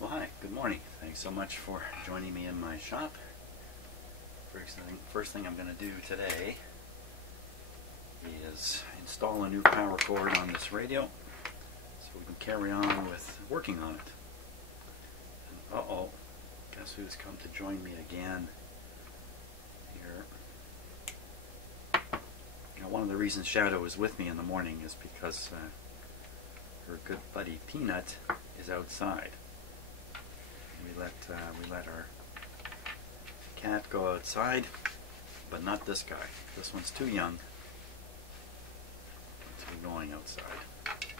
Well, hi, good morning. Thanks so much for joining me in my shop. First thing I'm going to do today is install a new power cord on this radio so we can carry on with working on it. And, uh-oh, guess who's come to join me again here. You know, one of the reasons Shadow is with me in the morning is because her good buddy Peanut is outside. We let our cat go outside, but not this guy. This one's too young to be going outside. Okay.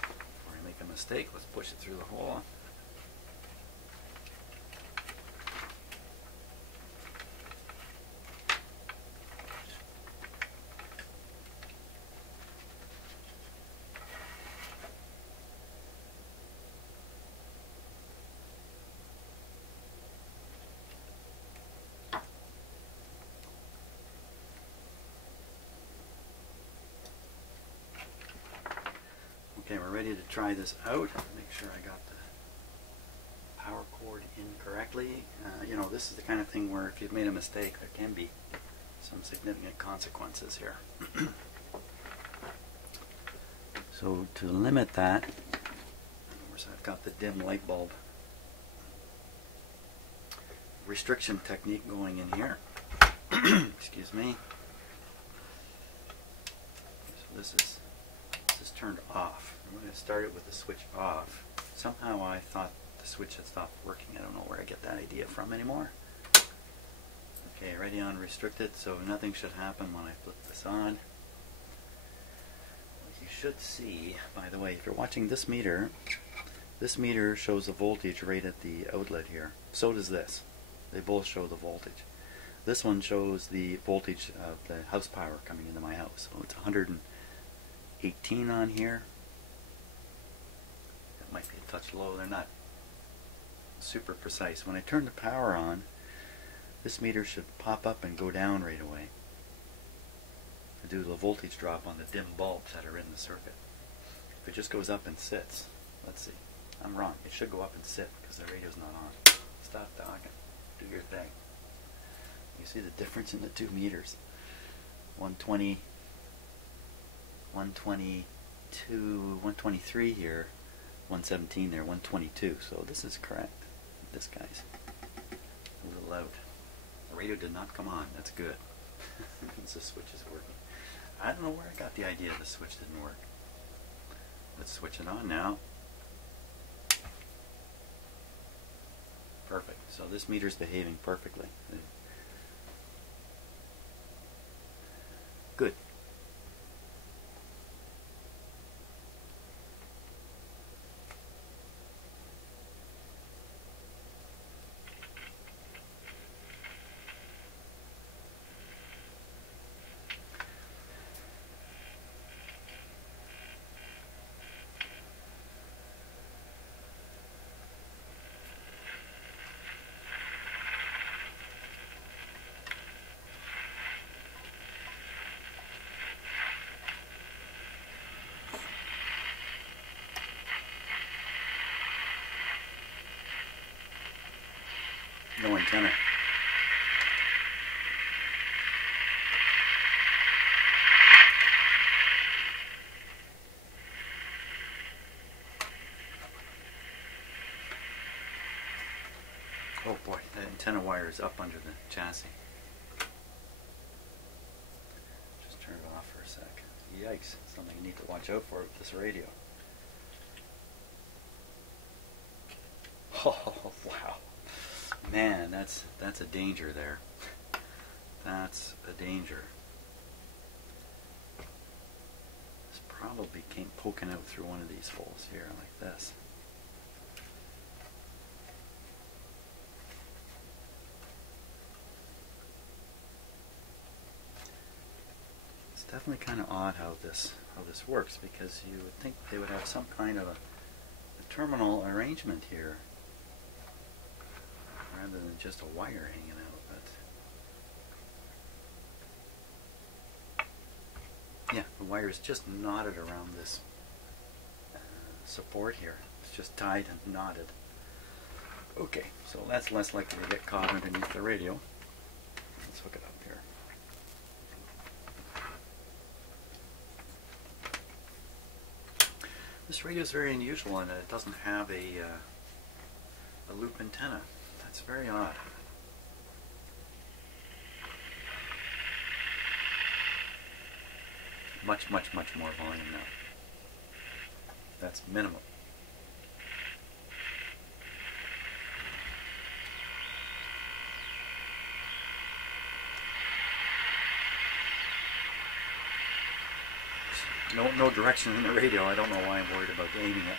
Before I make a mistake, let's push it through the hole. Okay, we're ready to try this out. Make sure I got the power cord in correctly. You know, this is the kind of thing where if you've made a mistake, there can be some significant consequences here. So to limit that, of course I've got the dim light bulb restriction technique going in here. Excuse me. So this is turned off. I'm going to start it with the switch off. Somehow I thought the switch had stopped working. I don't know where I get that idea from anymore. Okay, ready on restricted, so nothing should happen when I flip this on. What you should see, by the way, if you're watching this meter shows the voltage right at the outlet here. So does this. They both show the voltage. This one shows the voltage of the house power coming into my house. So it's 118 on here. That might be a touch low. They're not super precise. When I turn the power on, this meter should pop up and go down right away due to the voltage drop on the dim bulbs that are in the circuit. If it just goes up and sits, let's see. I'm wrong. It should go up and sit because the radio's not on. Stop talking. Do your thing. You see the difference in the two meters. 120, 122, 123 here, 117 there, 122. So this is correct. This guy's a little out. The radio did not come on. That's good. Means the switch is working. I don't know where I got the idea the switch didn't work. Let's switch it on now. Perfect. So this meter's behaving perfectly. Good. No antenna. Oh boy, the antenna wire is up under the chassis. Just turn it off for a sec. Yikes, something you need to watch out for with this radio. Oh wow. Man, that's a danger there. That's a danger. This probably came poking out through one of these holes here, like this. It's definitely kind of odd how this works, because you would think they would have some kind of a terminal arrangement here, rather than just a wire hanging out. But Yeah, the wire is just knotted around this support here. It's just tied and knotted. Okay, so that's less likely to get caught underneath the radio. Let's hook it up here. This radio is very unusual in that it doesn't have a loop antenna. That's very odd. Much more volume now. That's minimum. No direction in the radio. I don't know why I'm worried about aiming it.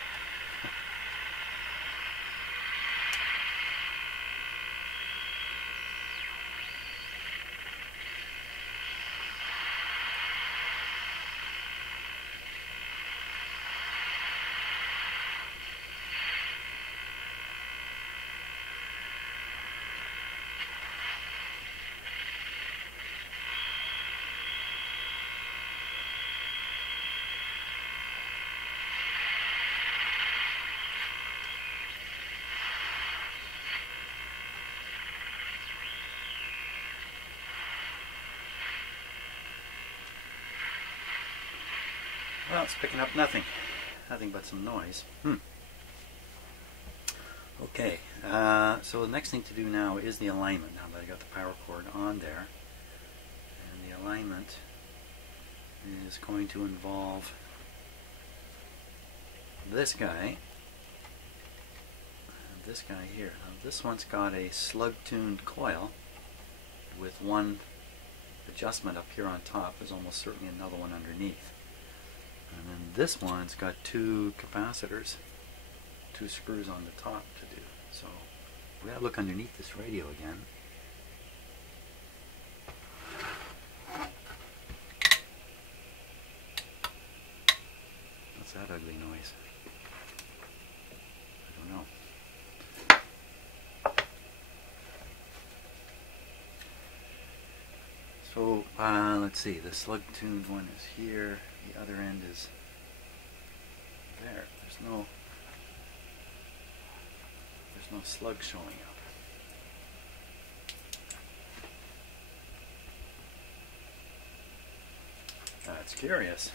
Well, it's picking up nothing but some noise. Okay, so the next thing to do now is the alignment. Now that I got the power cord on there, and the alignment is going to involve this guy and this guy here. Now this one's got a slug-tuned coil with one adjustment up here on top. There's almost certainly another one underneath. And then this one's got two capacitors, two screws on the top to do. So we gotta look underneath this radio again. What's that ugly noise? I don't know. So let's see, the slug-tuned one is here, the other end is there. There's no slug showing up. That's curious.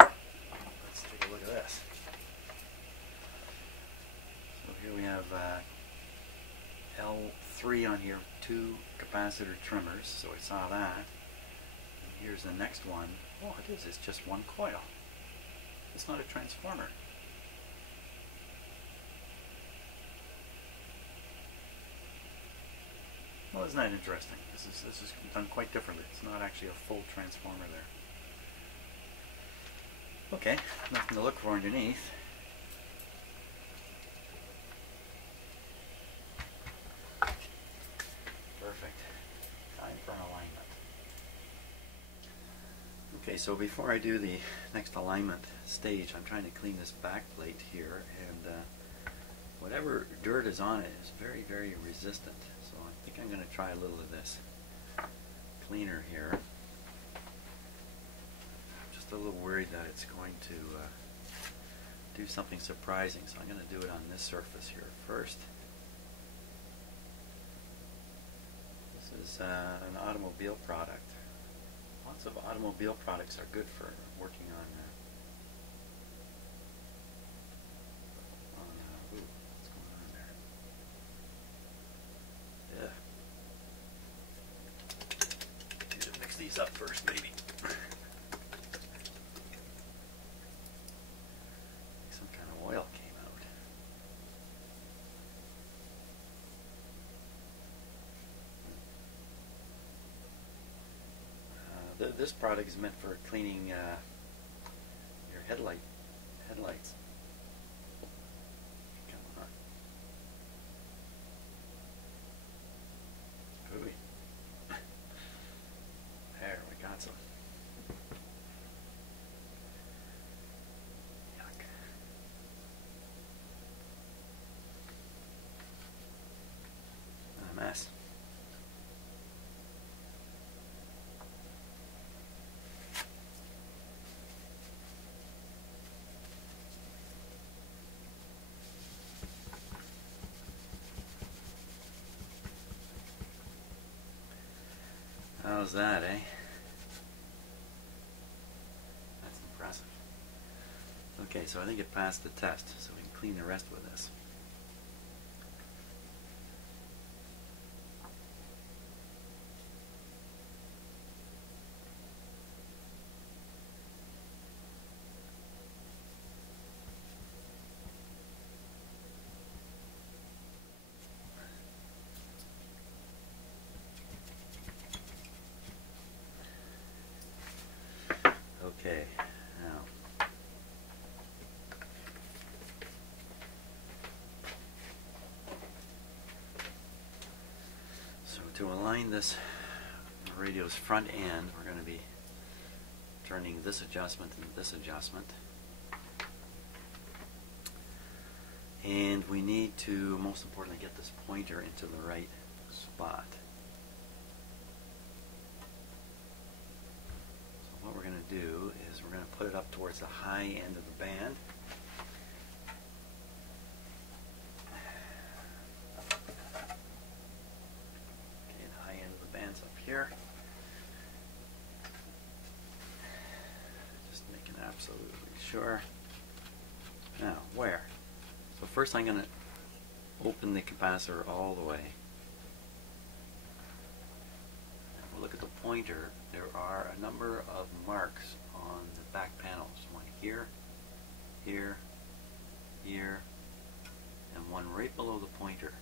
Let's take a look at this. So here we have L3 on here, two capacitor trimmers, so I saw that. And here's the next one. Oh, it is. It's just one coil. It's not a transformer. Well, isn't that interesting? This is done quite differently. It's not actually a full transformer there. Okay, nothing to look for underneath. Perfect. Time for an alignment. Okay, so before I do the next alignment stage, I'm trying to clean this back plate here, and whatever dirt is on it is very, very resistant. So I think I'm going to try a little of this cleaner here. I'm just a little worried that it's going to do something surprising, so I'm going to do it on this surface here first. This is an automobile product. Lots of automobile products are good for working on ooh, what's going on there? Yeah. Need to mix these up first, maybe. Some kind of oil came out. This product is meant for cleaning your headlights. Come on. Ooh. There, we got some. Yuck. A mess. How's that, eh? That's impressive. Okay, so I think it passed the test, so we can clean the rest with this. Okay, now so to align this radio's front end, we're going to be turning this adjustment and this adjustment. And we need to, most importantly, get this pointer into the right spot. So what we're going to do is we're going to put it up towards the high end of the band. Okay, the high end of the band's up here. Just making absolutely sure. Now, where? So first I'm going to open the capacitor all the way. And we'll look at the pointer. There are a number of marks on the back panels. One here, here, here, and one right below the pointer.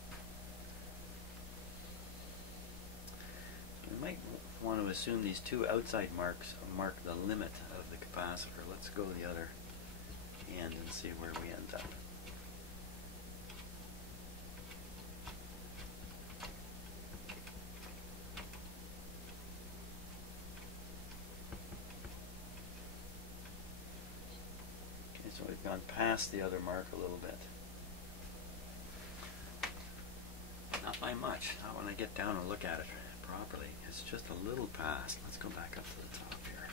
So we might want to assume these two outside marks mark the limit of the capacitor. Let's go to the other end and see where we end up. So we've gone past the other mark a little bit. Not by much. Not when I get down and look at it properly. It's just a little past. Let's go back up to the top here.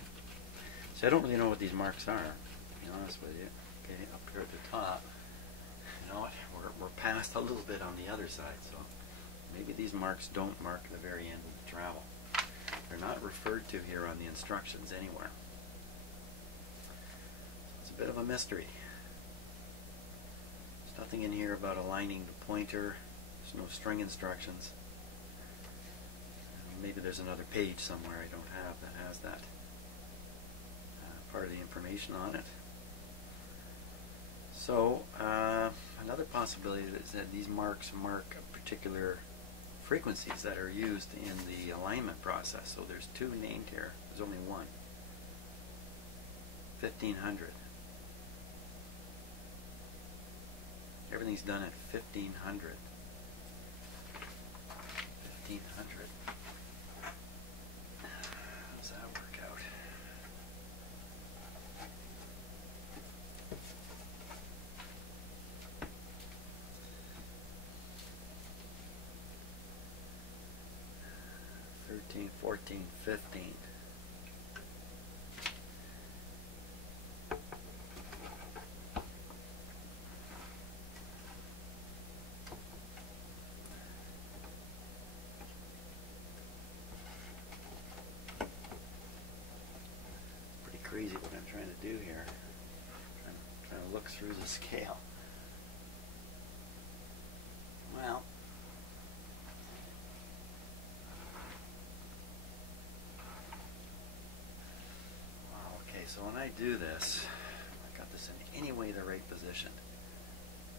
So I don't really know what these marks are, to be honest with you. Okay, up here at the top. You know what? We're past a little bit on the other side, so maybe these marks don't mark the very end of the travel. They're not referred to here on the instructions anywhere. A bit of a mystery. There's nothing in here about aligning the pointer. There's no string instructions. Maybe there's another page somewhere I don't have that has that part of the information on it. So another possibility is that these marks mark particular frequencies that are used in the alignment process. So there's two named here. There's only one. 1500. Everything's done at 1500. 1500. How does that work out? $13, $14, $15. Crazy what I'm trying to do here. Trying to look through the scale. Well, okay, so when I do this, I got this in any way the right position.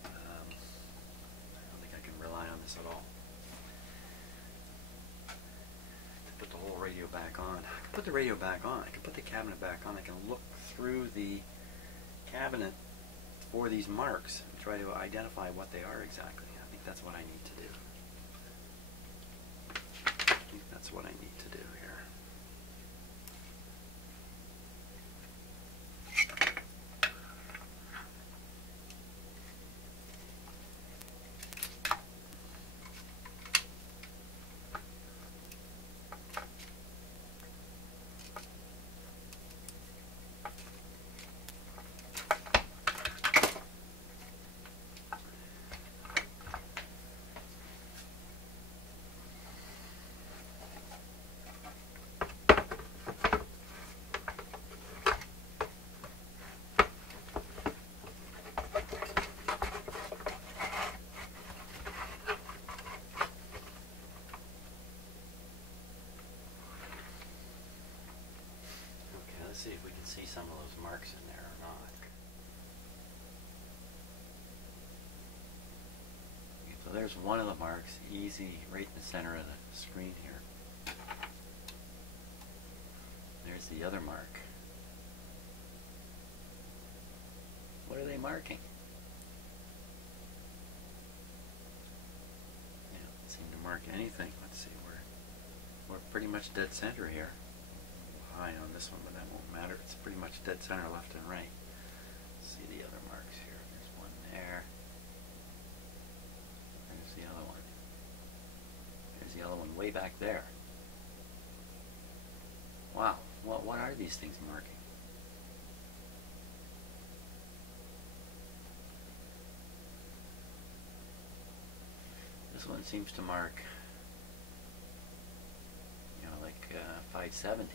I don't think I can rely on this at all. Put the whole radio back on. I can put the radio back on. I can put the cabinet back on. I can look through the cabinet for these marks and try to identify what they are exactly. I think that's what I need to do. I think that's what I need to do here. see if we can see some of those marks in there or not. Okay, so there's one of the marks, easy, right in the center of the screen here. There's the other mark. What are they marking? They don't seem to mark anything. Let's see, we're pretty much dead center here. High on this one, but that won't matter. It's pretty much dead center left and right. Let's see the other marks here. There's one there. There's the other one. There's the other one way back there. Wow, what are these things marking? This one seems to mark, you know, like 570.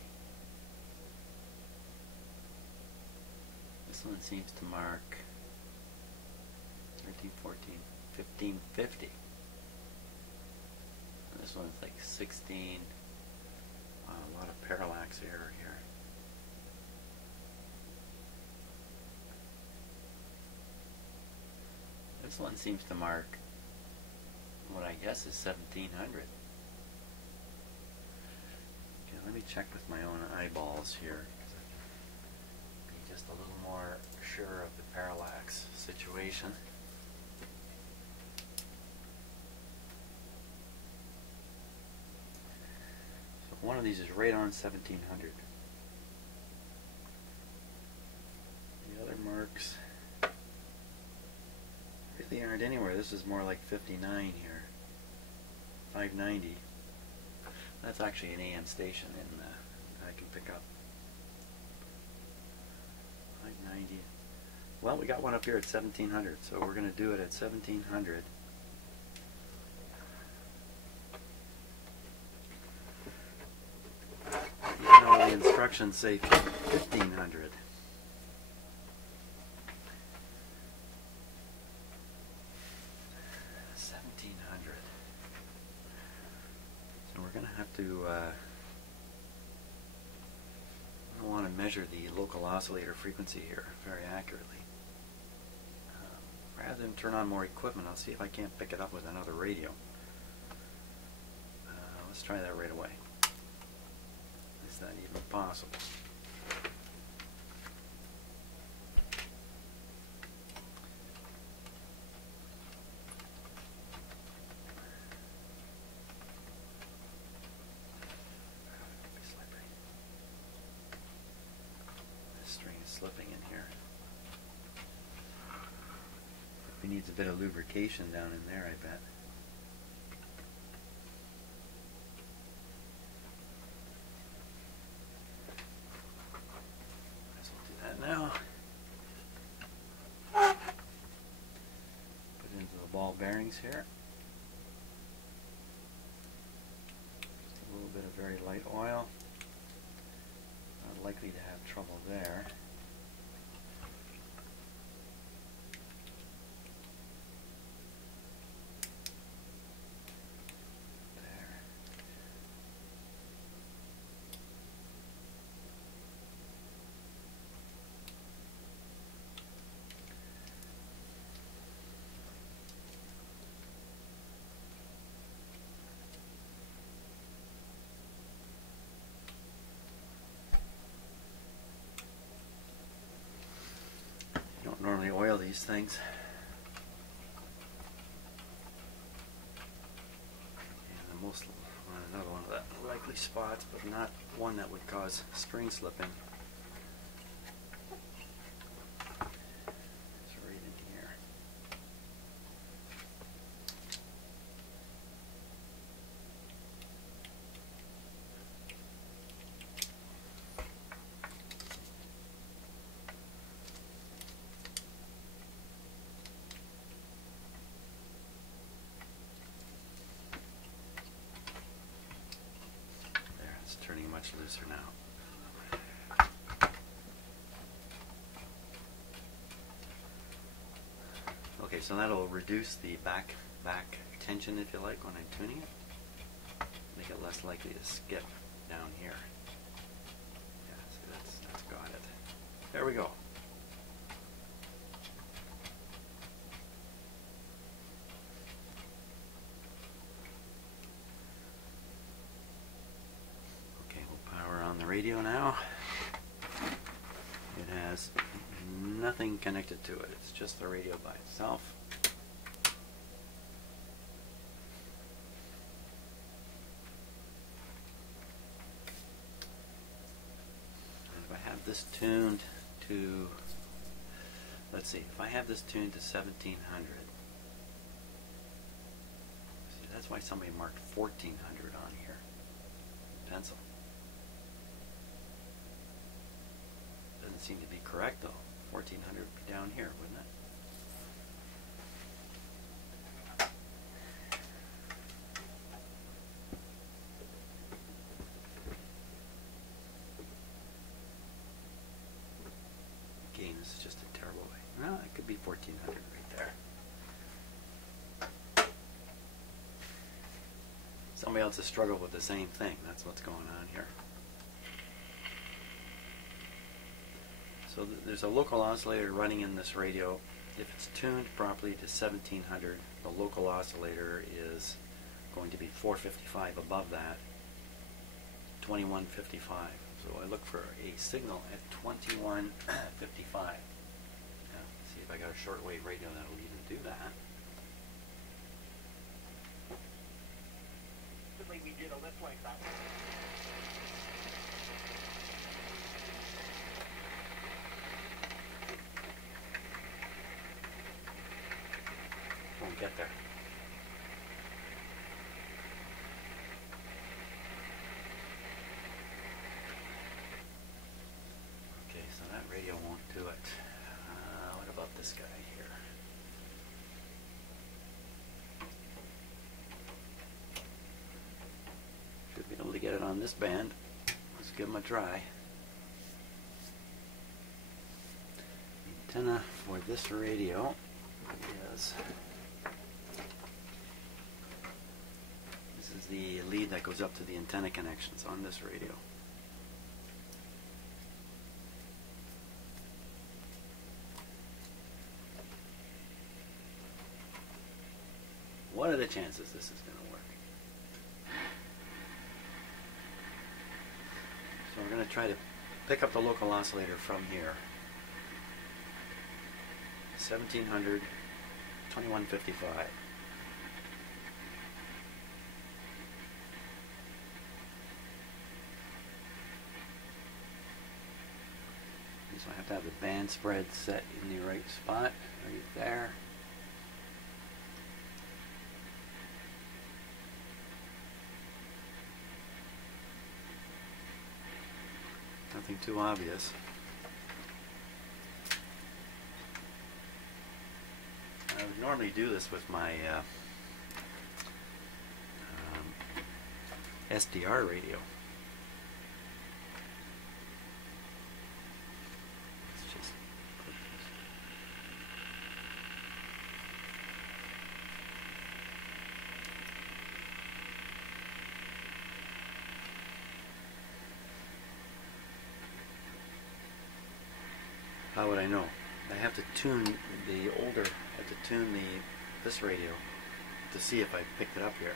This one seems to mark 13, 14, 15, 50. And this one's like 16. A lot of parallax error here. This one seems to mark what I guess is 1700. Okay, let me check with my own eyeballs here. Be just a little more sure of the parallax situation. So one of these is right on 1700. The other marks really aren't anywhere. This is more like 59 here. 590. That's actually an AM station in I can pick up. 590. Well, we got one up here at 1700, so we're going to do it at 1700. Even though the instructions say 1500. We're going to have to I want to measure the local oscillator frequency here very accurately. Rather than turn on more equipment, I'll see if I can't pick it up with another radio. Let's try that right away. Is that even possible? Slipping in here. It needs a bit of lubrication down in there, I bet. Guess we'll do that now. Put it into the ball bearings here. Just a little bit of very light oil. Not likely to have trouble there. Normally oil these things. And another one of the likely spots, but not one that would cause string slipping. It's right in here. Turning much looser now. Okay, so that'll reduce the back tension, if you like, when I'm tuning it. Make it less likely to skip down here. Yeah, see, that's got we go. Okay, we'll power on the radio now. It has nothing connected to it. It's just the radio by itself. This tuned to, let's see, if I have this tuned to 1700, see, that's why somebody marked 1400 on here, pencil. Doesn't seem to be correct though. 1400 would be down here, wouldn't it? This is just a terrible way. Well, it could be 1400 right there. Somebody else has struggled with the same thing. That's what's going on here. So there's a local oscillator running in this radio. If it's tuned properly to 1700, the local oscillator is going to be 455 above that, 2155. So I look for a signal at 2155. Now, see if I got a shortwave radio that'll even do that. We did a lift like that. Won't get there. Radio won't do it. What about this guy here? Should be able to get it on this band. Let's give him a try. The antenna for this radio is, this is the lead that goes up to the antenna connections on this radio. What are the chances this is going to work? So we're going to try to pick up the local oscillator from here. 1700, 2155. So I have to have the band spread set in the right spot, right there. Nothing too obvious. I would normally do this with my SDR radio. Let's just put this. How would I know? I have to tune the older, I have to tune this radio to see if I picked it up here.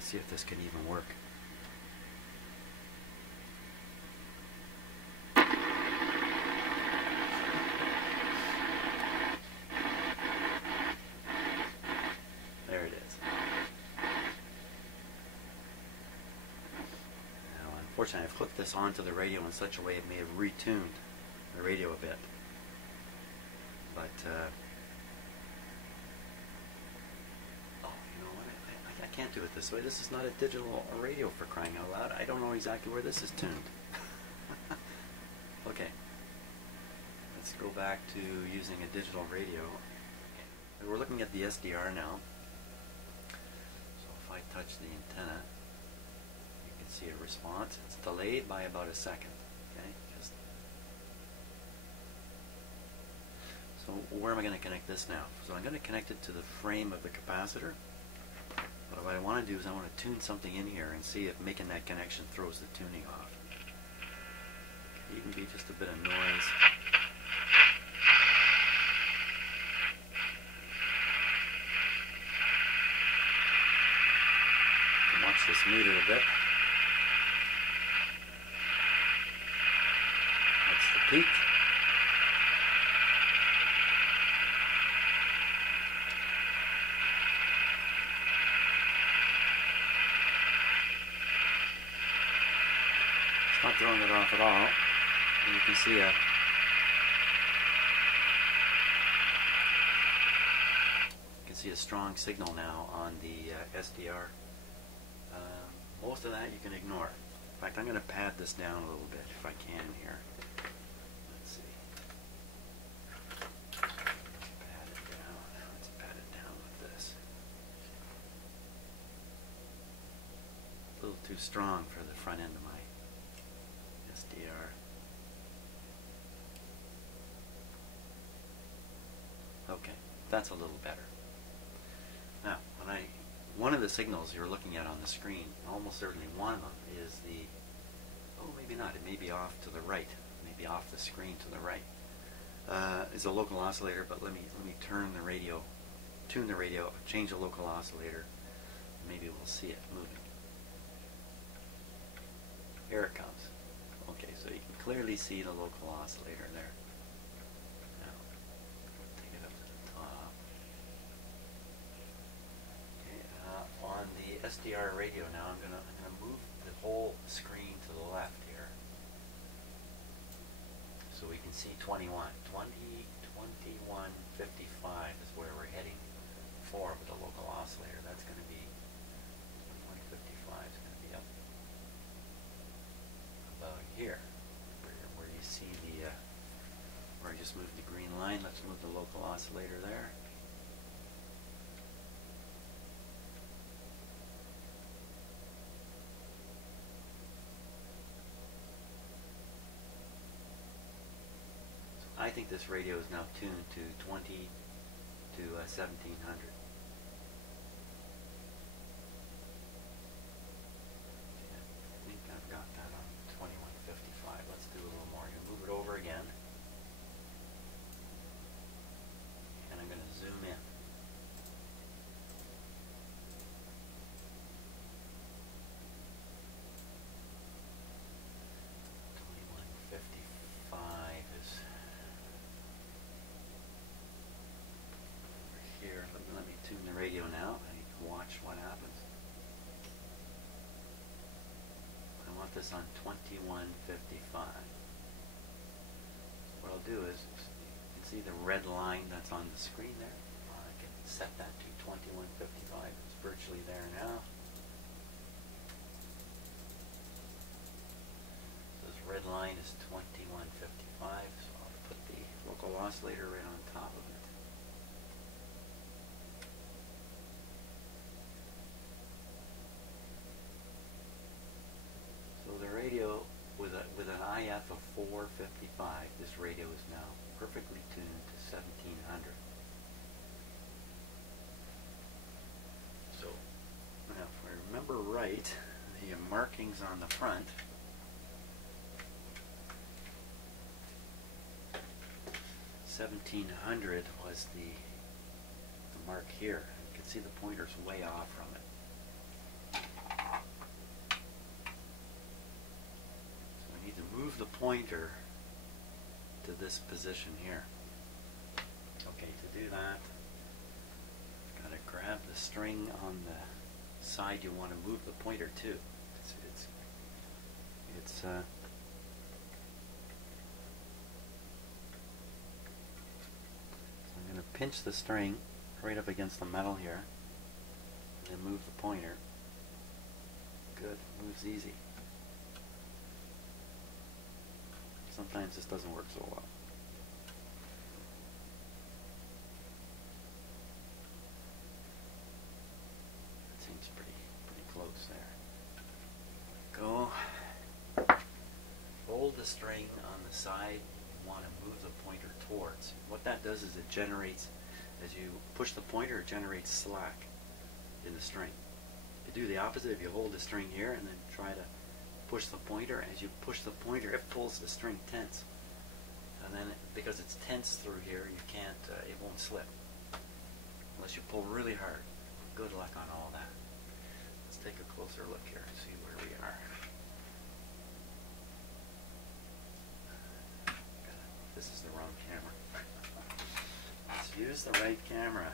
See if this can even work. There it is. Now, unfortunately, I've hooked this onto the radio in such a way it may have retuned the radio a bit. But I can't do it this way. This is not a digital radio, for crying out loud. I don't know exactly where this is tuned. Okay. Let's go back to using a digital radio. We're looking at the SDR now. So I touch the antenna, you can see a response. It's delayed by about a second. Okay, so where am I going to connect this now? So I'm going to connect it to the frame of the capacitor. But what I want to do is I want to tune something in here and see if making that connection throws the tuning off. It can be just a bit of noise. Watch this meter a bit. That's the peak. It's not throwing it off at all. And you can see a strong signal now on the SDR. Most of that you can ignore. In fact, I'm going to pad this down a little bit if I can here. Let's see. Pad it down. Let's pad it down with this. A little too strong for the front end of my SDR. Okay, that's a little better. Now, one of the signals you're looking at on the screen, almost certainly one of them, is the, oh maybe not, it may be off to the right, maybe off the screen to the right, is a local oscillator, but let me tune the radio, change the local oscillator, and maybe we'll see it moving. Here it comes. Okay, so you can clearly see the local oscillator there. Now, take it up to the top. On the SDR radio now, I'm gonna move the whole screen to the left here, so we can see 21, 2155 is where we're heading for with the local oscillator. That's going to be 2155 is going to be up about here, where you see the where I just moved the green line. Let's move the local oscillator there. I think this radio is now tuned to 20 to 1700. I think I've got that on 2155. Let's do a little more. I'm going to move it over again. And I'm going to zoom in. Let me tune the radio now and you can watch what happens. I want this on 2155. What I'll do is, you can see the red line that's on the screen there. I can set that to 2155. It's virtually there now. So this red line is 2155. So I'll put the local oscillator right on top of it. The radio with an IF of 455, this radio is now perfectly tuned to 1700. So now if I remember right, the markings on the front, $1700 was the mark here. You can see the pointer's way off from it. Move the pointer to this position here. Okay, to do that, you've got to grab the string on the side you want to move the pointer to. So I'm going to pinch the string right up against the metal here, and then move the pointer. Good, moves easy. Sometimes this doesn't work so well. That seems pretty close there. Go. Hold the string on the side you want to move the pointer towards. What that does is it generates, as you push the pointer, it generates slack in the string. You do the opposite if you hold the string here and then try to push the pointer. As you push the pointer, it pulls the string tense. And then, because it's tense through here, you can't, it won't slip. Unless you pull really hard. Good luck on all that. Let's take a closer look here and see where we are. This is the wrong camera. Let's use the right camera.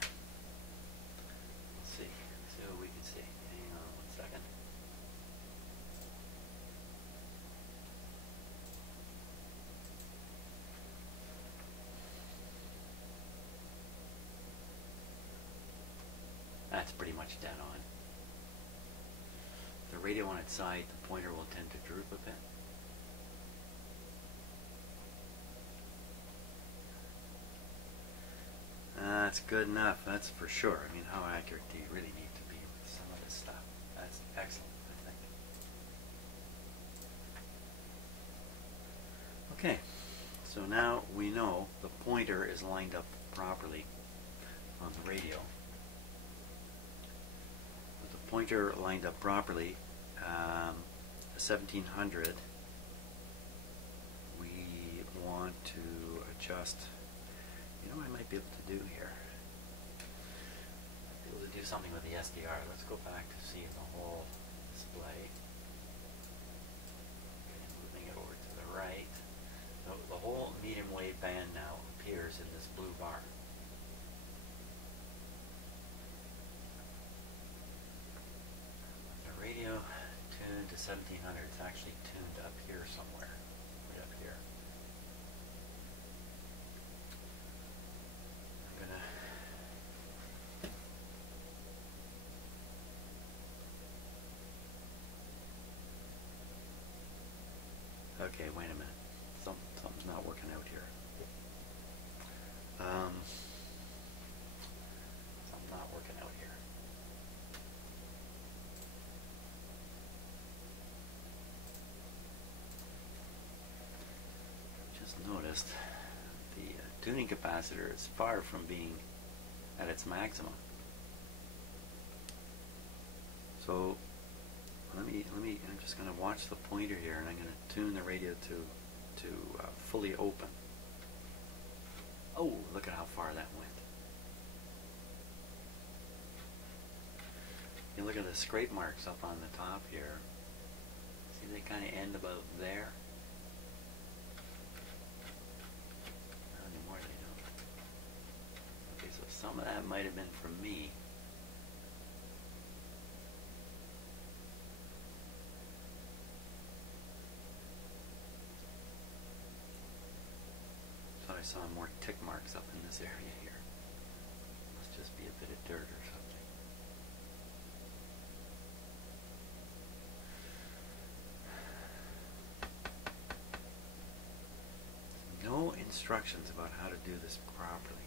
Let's see. See what we can see. Hang on 1 second. That's pretty much dead on. The radio on its side, the pointer will tend to droop a bit. That's good enough, that's for sure. I mean, how accurate do you really need to be with some of this stuff? That's excellent, I think. Okay, so now we know the pointer is lined up properly on the radio. With the pointer lined up properly, the 1700, we want to adjust. You know what I might be able to do here? I'd be able to do something with the SDR. Let's go back to see the whole display. Okay, moving it over to the right. So the whole medium wave band now appears in this blue bar. The radio tuned to 1700. It's actually tuned up here somewhere. Right up here. Okay, wait a minute. Something's not working out here. Something's not working out here. Just noticed the tuning capacitor is far from being at its maximum. So I'm just going to watch the pointer here, and I'm going to tune the radio to fully open. Oh, look at how far that went. You look at the scrape marks up on the top here. See, they kind of end about there. Not anymore, they don't. Okay, so some of that might have been from me. I saw more tick marks up in this area here. Must just be a bit of dirt or something. No instructions about how to do this properly.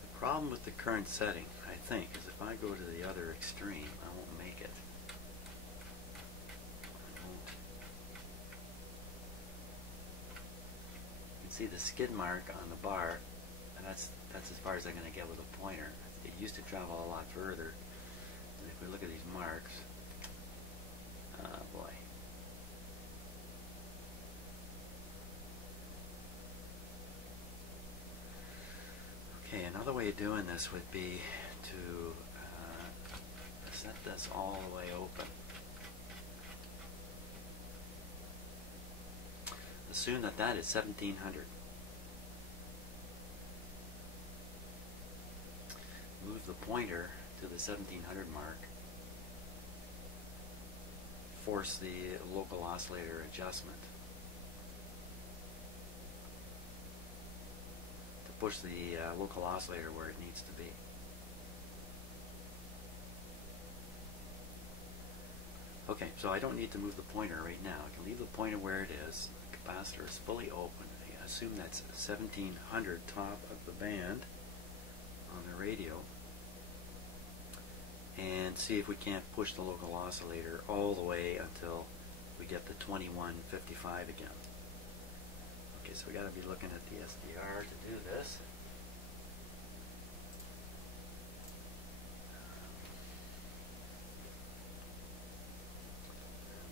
The problem with the current setting, I think, is if I go to the other extreme, I won't make it. See the skid mark on the bar, and that's as far as I'm going to get with a pointer. It used to travel a lot further. And if we look at these marks, boy. Okay, another way of doing this would be to set this all the way open. Assume that that is 1700. Move the pointer to the 1700 mark. Force the local oscillator adjustment to push the local oscillator where it needs to be. Okay, so I don't need to move the pointer right now. I can leave the pointer where it is. The capacitor is fully open. I assume that's 1700 top of the band on the radio. let's see if we can't push the local oscillator all the way until we get the 2155 again. Okay, so we got to be looking at the SDR to do this.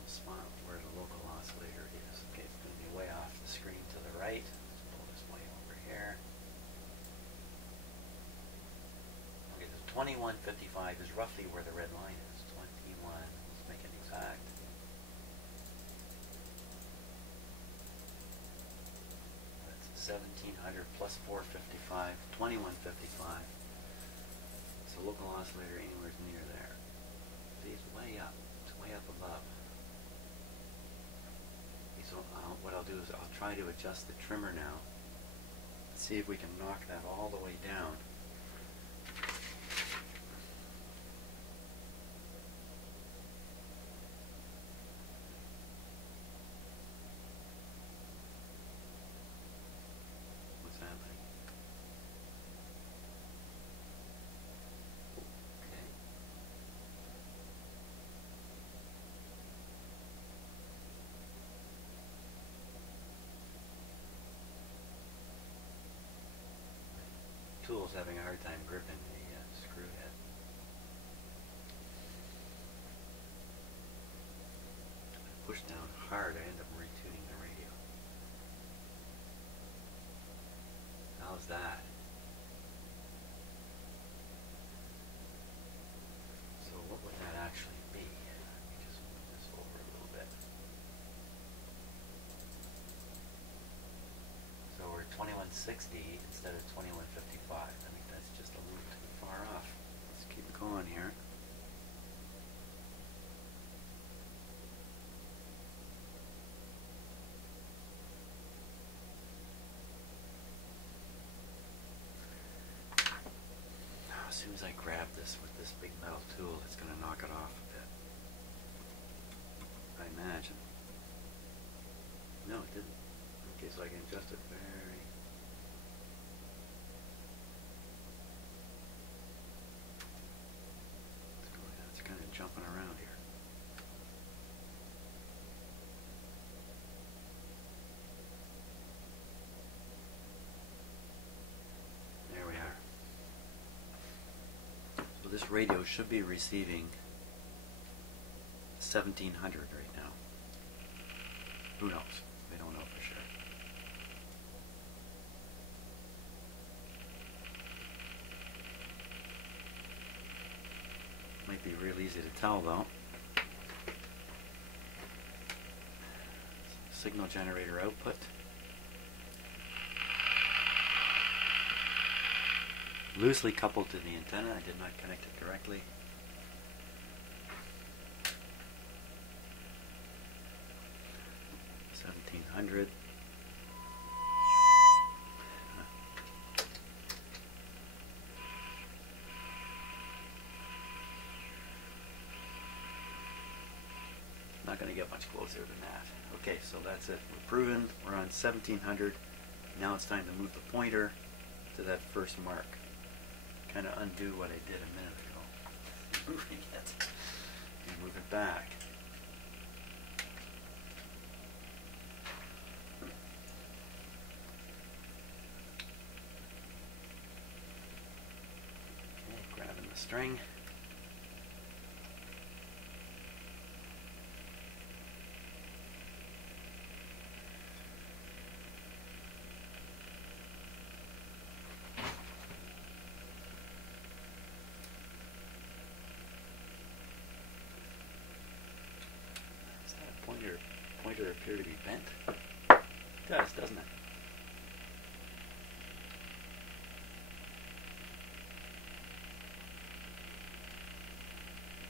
Spot where the local oscillator is. Okay, it's going to be way off the screen to the right. Let's pull this way over here. Okay, so 2155 is roughly where the red line is. 21, let's make it exact. That's 1700 plus 455, 2155. So local oscillator anywhere near there. See, it's way up. It's way up above. So what I'll do is I'll try to adjust the trimmer now. See if we can knock that all the way down. What's happening? Okay. Tool's having a hard time gripping the screw head. I push down hard, I end up retuning the radio. How's that? So what would that actually be? Let me just move this over a little bit. So we're 2160 instead of 2155. I think that's just a little too far off. Let's keep going here. As soon as I grab this with this big metal tool, it's going to knock it off a bit. I imagine. No, it didn't. Okay, so I can adjust it very... It's kind of jumping around here. There we are. So this radio should be receiving 1700 right now. Who knows? We don't know for sure. Might be real easy to tell though. Signal generator output. Loosely coupled to the antenna. I did not connect it directly. $1,700. Not going to get much closer than that. Okay, so that's it. We're proven. We're on 1700. Now it's time to move the pointer to that first mark. Kind of undo what I did a minute ago. Moving it. And move it back. Okay, grabbing the string. Pointer appear to be bent? It does, doesn't it?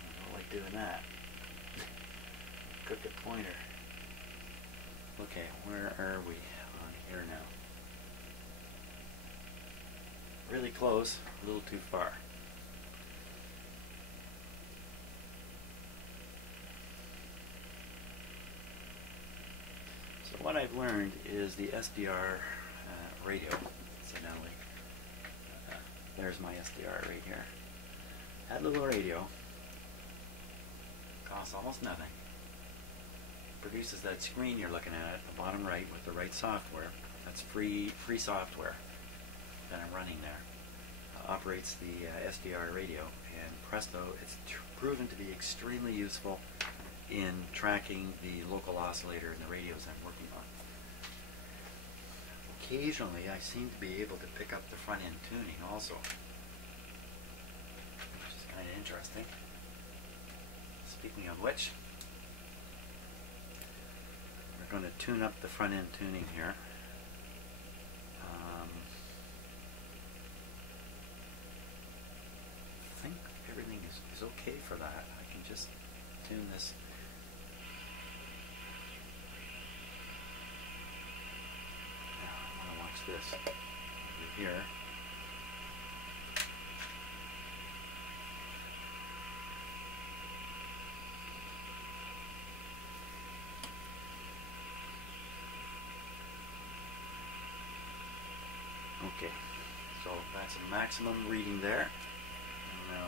I don't like doing that. Crooked pointer. Okay, where are we on here now? Really close, a little too far. So what I've learned is the SDR radio, incidentally. There's my SDR right here. That little radio Costs almost nothing. Produces that screen you're looking at the bottom right with the right software. That's free software that I'm running there. Operates the SDR radio, and presto, it's proven to be extremely useful in tracking the local oscillator and the radios I'm working on. Occasionally I seem to be able to pick up the front end tuning also, which is kind of interesting. Speaking of which, we're going to tune up the front end tuning here. I think everything is okay for that. I can just tune this. Now, I want to watch this over here. Okay, so that's a maximum reading there. Now,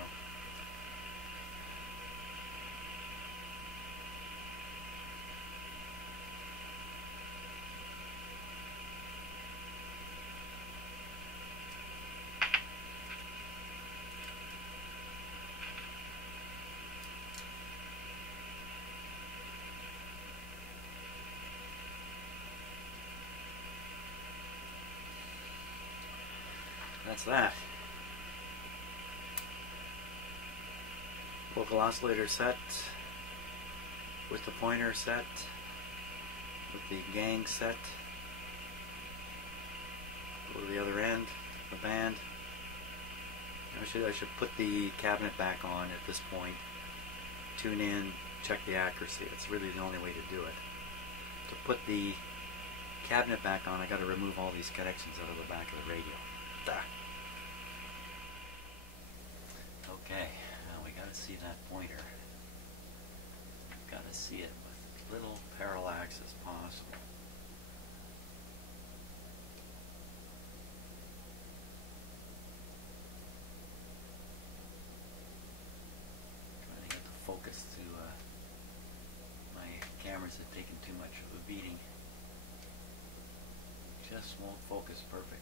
that's that. Local oscillator set with the pointer set, with the gang set. Go to the other end, the band. I should put the cabinet back on at this point. Tune in, check the accuracy. It's really the only way to do it. To put the cabinet back on, I got to remove all these connections out of the back of the radio. Okay, now we got to see that pointer. We've got to see it with little parallax as possible. Trying to get the focus to my cameras have taken too much of a beating. Just won't focus perfectly.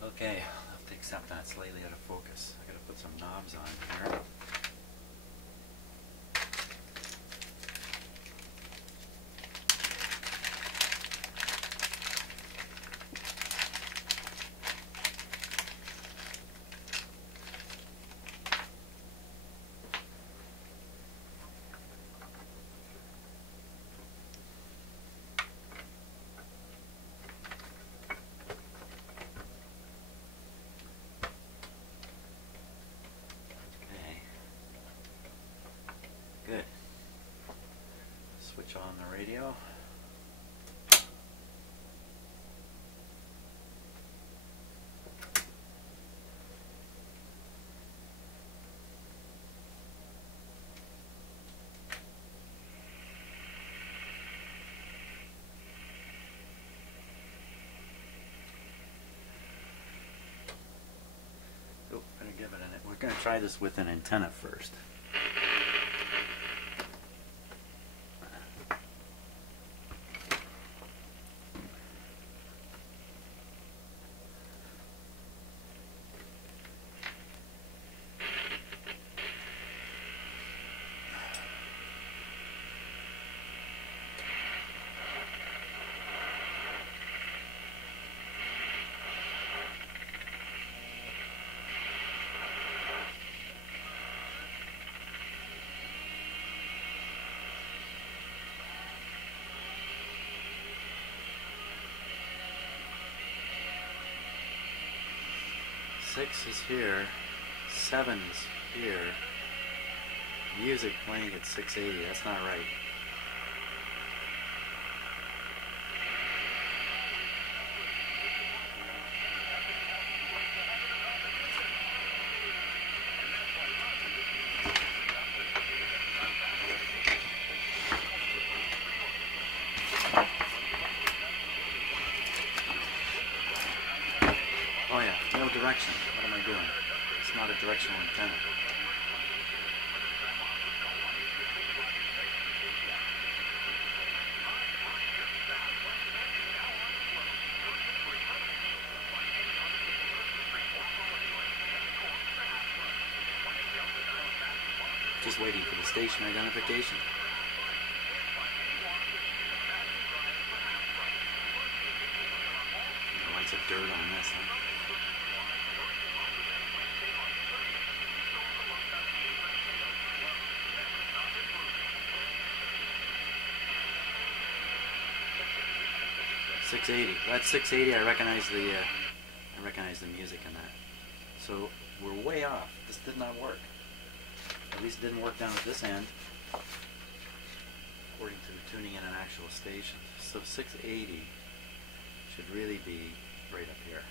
Okay, I'll have to accept that slightly out of focus. I gotta put some knobs on here. Good. Switch on the radio. Oh, better give it an. We're going to try this with an antenna first. Six is here, 7 is here, music playing at 680, that's not right. Oh yeah, there no direction. What am I doing? It's not a directional antenna. Just waiting for the station identification. The lights of dirt on this, huh? .680. That's 680. I recognize the music in that. So we're way off. This did not work. At least it didn't work down at this end, according to the tuning in an actual station. So 680 should really be right up here.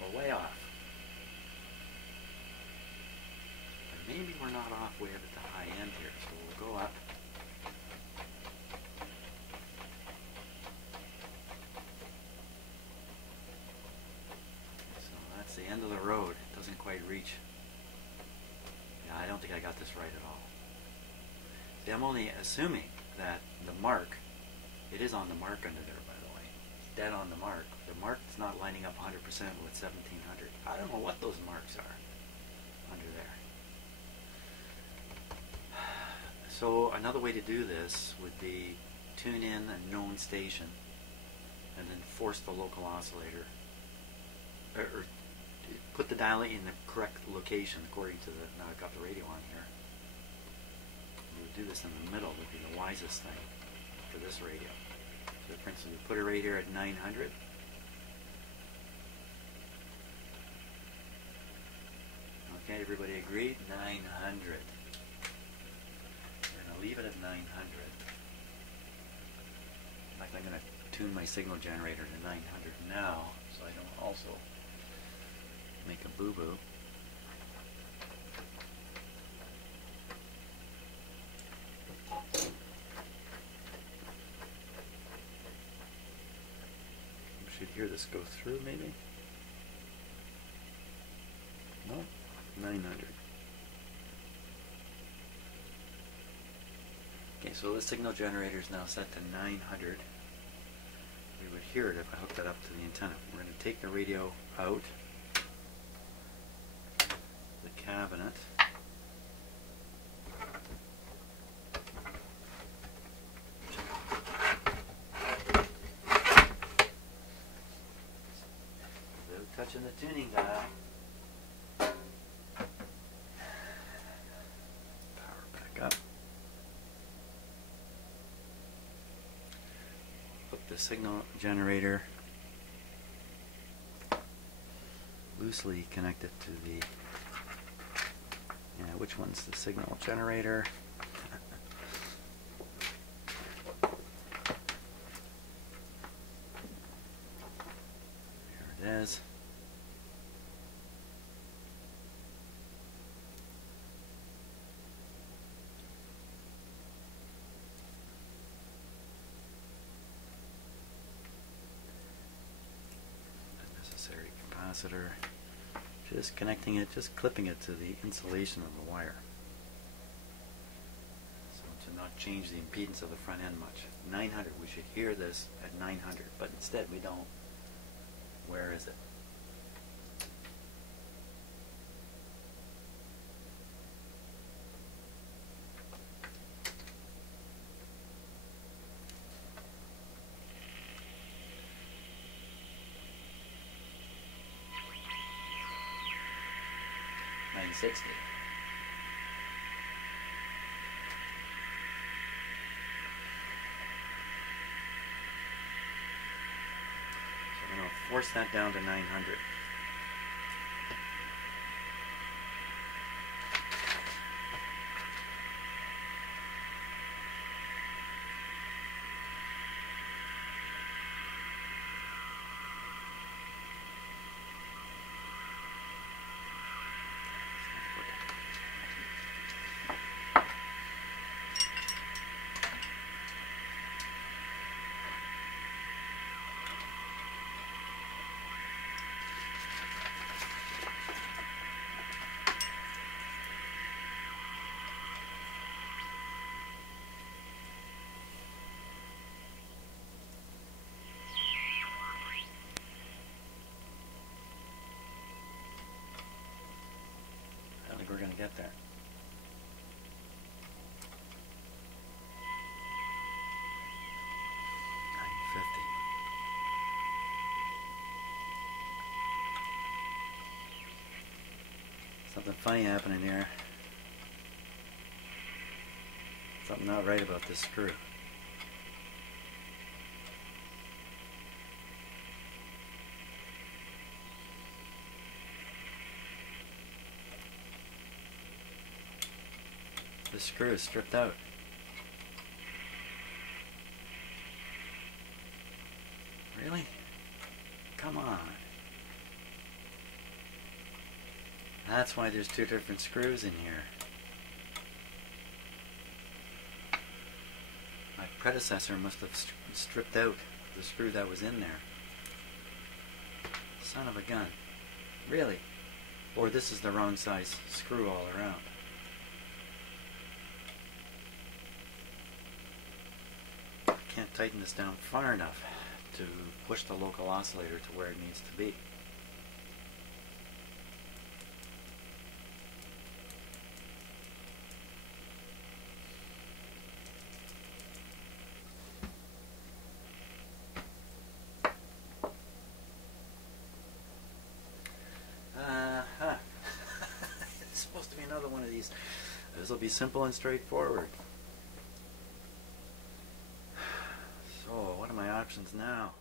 We're way off. But maybe we're not off way up at the high end here, so we'll go up. So that's the end of the road. It doesn't quite reach. I don't think I got this right at all. See, I'm only assuming that the mark, it is on the mark under there, by the way. It's dead on the mark. The mark is not lining up 100% with 1700. I don't know what those marks are under there. So another way to do this would be tune in a known station and then force the local oscillator, or put the dial in the correct location according to the, now I've got the radio on here. We would do this in the middle would be the wisest thing for this radio. So for instance, we put it right here at 900. Okay, everybody agreed? 900. We're going to leave it at 900. In fact, I'm going to tune my signal generator to 900 now so I don't also make a boo-boo. We should hear this go through, maybe? No? 900. Okay, so the signal generator is now set to 900. We would hear it if I hooked it up to the antenna. We're going to take the radio out. Cabinet. Without touching the tuning dial. Power back up. Hook the signal generator. Loosely connect it to the which one's the signal generator? Here it is. Unnecessary capacitor. Just connecting it, just clipping it to the insulation of the wire. So to not change the impedance of the front end much. 900, we should hear this at 900, but instead we don't. Where is it? .60. So I'm going to force that down to 900. get there. Something funny happening here. Something not right about this screw. This screw is stripped out. Really? Come on. That's why there's two different screws in here. My predecessor must have stripped out the screw that was in there. Son of a gun. Really? Or this is the wrong size screw all around. Can't tighten this down far enough to push the local oscillator to where it needs to be. It's supposed to be another one of these. This will be simple and straightforward. So, what are my options now?